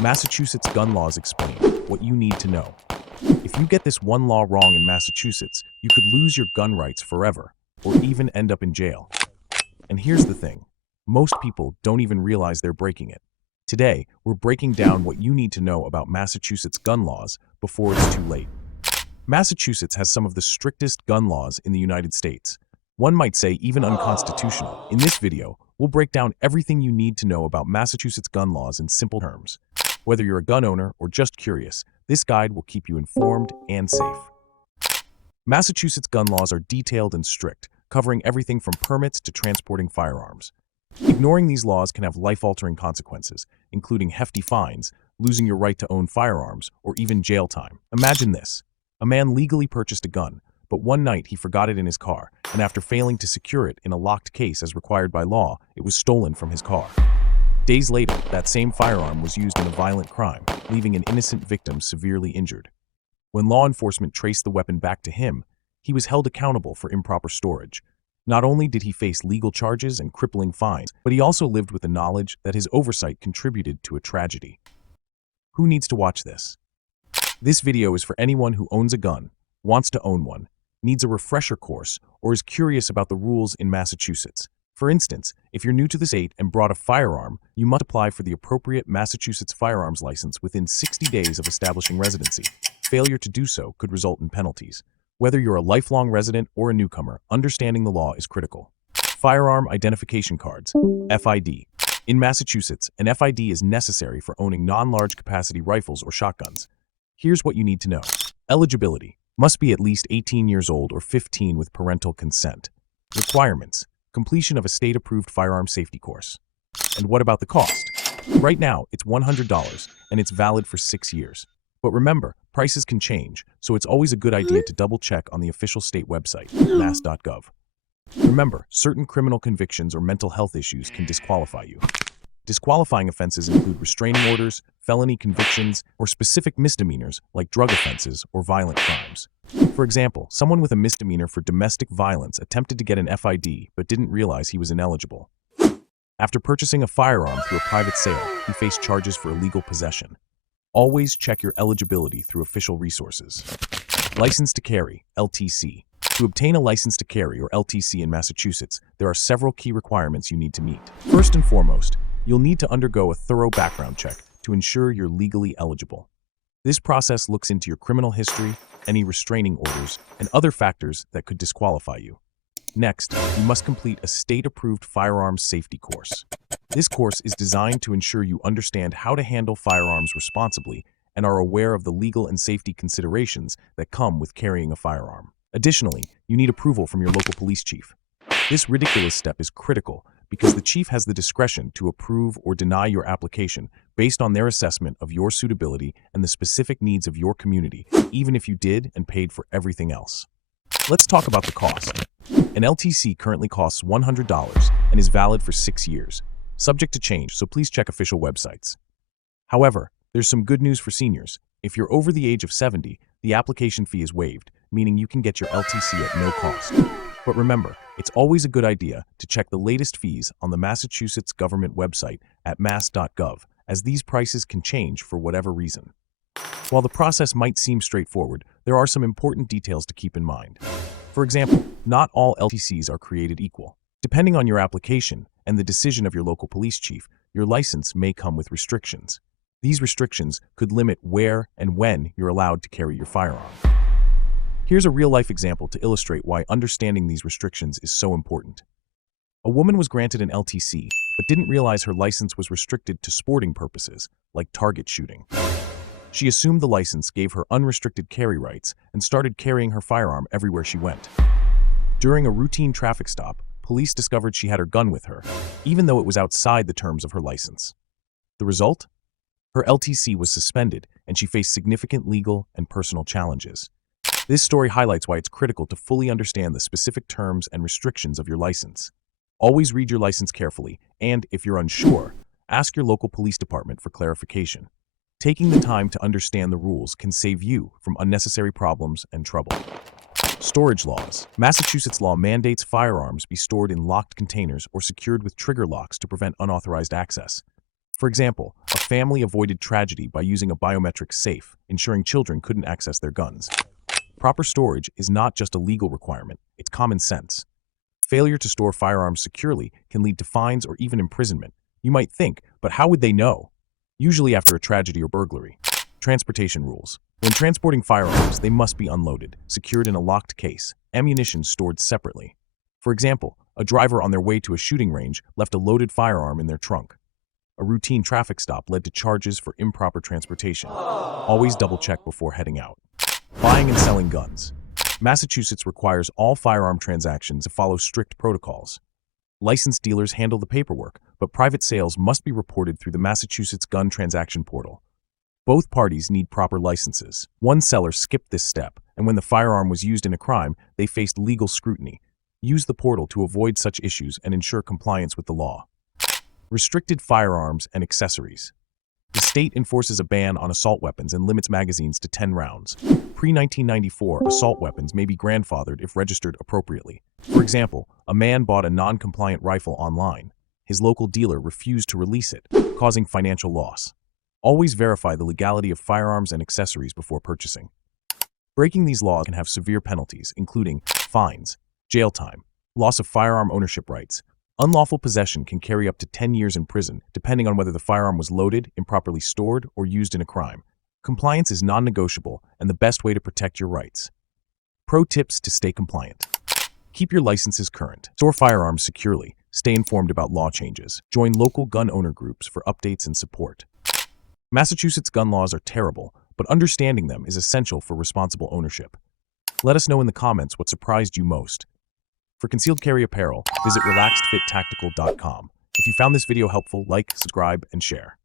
Massachusetts gun laws explain what you need to know. If you get this one law wrong in Massachusetts, you could lose your gun rights forever, or even end up in jail. And here's the thing, most people don't even realize they're breaking it. Today, we're breaking down what you need to know about Massachusetts gun laws before it's too late. Massachusetts has some of the strictest gun laws in the United States. One might say even unconstitutional. In this video, we'll break down everything you need to know about Massachusetts gun laws in simple terms. Whether you're a gun owner or just curious, this guide will keep you informed and safe. Massachusetts gun laws are detailed and strict, covering everything from permits to transporting firearms. Ignoring these laws can have life-altering consequences, including hefty fines, losing your right to own firearms, or even jail time. Imagine this. A man legally purchased a gun, but one night he forgot it in his car, and after failing to secure it in a locked case as required by law, it was stolen from his car. Days later, that same firearm was used in a violent crime, leaving an innocent victim severely injured. When law enforcement traced the weapon back to him, he was held accountable for improper storage. Not only did he face legal charges and crippling fines, but he also lived with the knowledge that his oversight contributed to a tragedy. Who needs to watch this? This video is for anyone who owns a gun, wants to own one, needs a refresher course, or is curious about the rules in Massachusetts. For instance, if you're new to the state and brought a firearm, you must apply for the appropriate Massachusetts firearms license within 60 days of establishing residency. Failure to do so could result in penalties. Whether you're a lifelong resident or a newcomer, understanding the law is critical. Firearm Identification Cards, FID. In Massachusetts, an FID is necessary for owning non-large capacity rifles or shotguns. Here's what you need to know. Eligibility. Must be at least 18 years old or 15 with parental consent. Requirements. Completion of a state-approved firearm safety course. And what about the cost? Right now, it's $100, and it's valid for 6 years. But remember, prices can change, so it's always a good idea to double-check on the official state website, mass.gov. Remember, certain criminal convictions or mental health issues can disqualify you. Disqualifying offenses include restraining orders, felony convictions, or specific misdemeanors like drug offenses or violent crimes. For example, someone with a misdemeanor for domestic violence attempted to get an FID but didn't realize he was ineligible. After purchasing a firearm through a private sale, he faced charges for illegal possession. Always check your eligibility through official resources. License to carry, LTC. To obtain a license to carry or LTC in Massachusetts, there are several key requirements you need to meet. First and foremost, you'll need to undergo a thorough background check to ensure you're legally eligible. This process looks into your criminal history, any restraining orders, and other factors that could disqualify you. Next, you must complete a state-approved firearms safety course. This course is designed to ensure you understand how to handle firearms responsibly and are aware of the legal and safety considerations that come with carrying a firearm. Additionally, you need approval from your local police chief. This ridiculous step is critical because the chief has the discretion to approve or deny your application based on their assessment of your suitability and the specific needs of your community, even if you did and paid for everything else. Let's talk about the cost. An LTC currently costs $100 and is valid for 6 years, subject to change, so please check official websites. However, there's some good news for seniors. If you're over the age of 70, the application fee is waived, meaning you can get your LTC at no cost. But remember, it's always a good idea to check the latest fees on the Massachusetts government website at mass.gov, as these prices can change for whatever reason. While the process might seem straightforward, there are some important details to keep in mind. For example, not all LTCs are created equal. Depending on your application and the decision of your local police chief, your license may come with restrictions. These restrictions could limit where and when you're allowed to carry your firearm. Here's a real-life example to illustrate why understanding these restrictions is so important. A woman was granted an LTC, but didn't realize her license was restricted to sporting purposes, like target shooting. She assumed the license gave her unrestricted carry rights and started carrying her firearm everywhere she went. During a routine traffic stop, police discovered she had her gun with her, even though it was outside the terms of her license. The result? Her LTC was suspended, and she faced significant legal and personal challenges. This story highlights why it's critical to fully understand the specific terms and restrictions of your license. Always read your license carefully, and if you're unsure, ask your local police department for clarification. Taking the time to understand the rules can save you from unnecessary problems and trouble. Storage laws. Massachusetts law mandates firearms be stored in locked containers or secured with trigger locks to prevent unauthorized access. For example, a family avoided tragedy by using a biometric safe, ensuring children couldn't access their guns. Proper storage is not just a legal requirement, it's common sense. Failure to store firearms securely can lead to fines or even imprisonment. You might think, but how would they know? Usually after a tragedy or burglary. Transportation rules. When transporting firearms, they must be unloaded, secured in a locked case, ammunition stored separately. For example, a driver on their way to a shooting range left a loaded firearm in their trunk. A routine traffic stop led to charges for improper transportation. Always double-check before heading out. Buying and selling guns. Massachusetts requires all firearm transactions to follow strict protocols. Licensed dealers handle the paperwork, but private sales must be reported through the Massachusetts Gun Transaction Portal. Both parties need proper licenses. One seller skipped this step, and when the firearm was used in a crime, they faced legal scrutiny. Use the portal to avoid such issues and ensure compliance with the law. Restricted firearms and accessories. The state enforces a ban on assault weapons and limits magazines to 10 rounds. Pre-1994, assault weapons may be grandfathered if registered appropriately. For example, a man bought a non-compliant rifle online. His local dealer refused to release it, causing financial loss. Always verify the legality of firearms and accessories before purchasing. Breaking these laws can have severe penalties, including fines, jail time, loss of firearm ownership rights. Unlawful possession can carry up to 10 years in prison, depending on whether the firearm was loaded, improperly stored, or used in a crime. Compliance is non-negotiable and the best way to protect your rights. Pro tips to stay compliant. Keep your licenses current. Store firearms securely. Stay informed about law changes. Join local gun owner groups for updates and support. Massachusetts gun laws are terrible, but understanding them is essential for responsible ownership. Let us know in the comments what surprised you most. For concealed carry apparel, visit relaxedfittactical.com. If you found this video helpful, like, subscribe, and share.